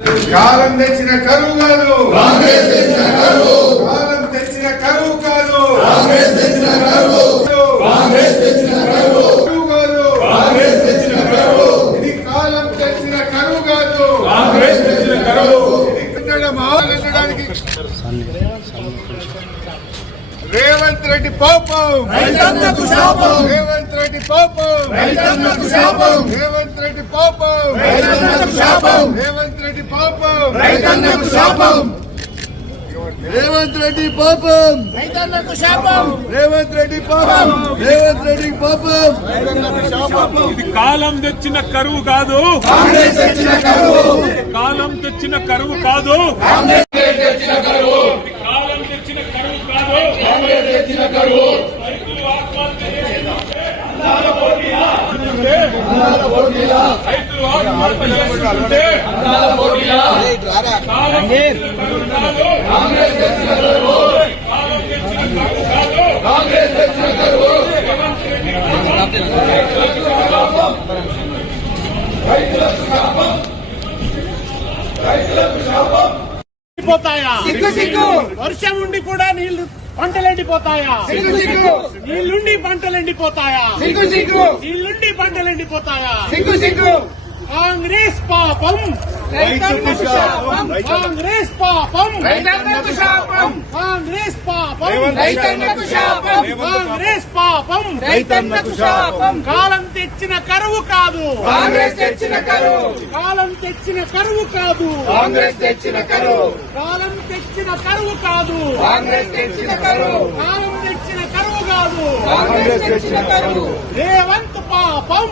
కాలం తెచ్చిన కరువు కాదు, కాలం తెచ్చిన కరువు కాదు, ఇది కాలం తెచ్చిన కరువు కాదు, రేవంత్ రెడ్డి పాపం, రేవంత్ రెడ్డి పాపం, రేవంత్ రెడ్డి పాపం, రేవంత్ రెడ్డి పాపం, రేవంత్ రెడ్డి పాపం, రేవంత్ రెడ్డి పాపం, రేవంత్ రెడ్డి పాపం. ఇది కాలం తెచ్చిన కరువు కాదు, కాలం తెచ్చిన కరువు కాదు, కాలం తెచ్చిన కరువు కాదు. రైతులు ఆత్మహత్య చేస్తుంటే కాలం తెచ్చిన కరువు కాదు, కాలం తెచ్చిన కరువు కాదు. కాంగ్రెస్ తెచ్చిన కరువు, పోతాయా? వర్షం ఉండి కూడా నీళ్లు పంటలు ఎండిపోతాయా? నీళ్లుండి పంటలు ఎండిపోతాయా? నీళ్లుండి పంటలు ఎండిపోతాయా? కాంగ్రెస్ పాపం, కాంగ్రెస్ పాపం, కాంగ్రెస్ పాపం, కాంగ్రెస్ పాపం. కాలం తెచ్చిన కరువు కాదు, కాలం తెచ్చిన కరువు కాదు, కాలం తెచ్చిన కరువు కాదు, కాలం తెచ్చిన కరువు కాదు. రేవంత్ పాపం,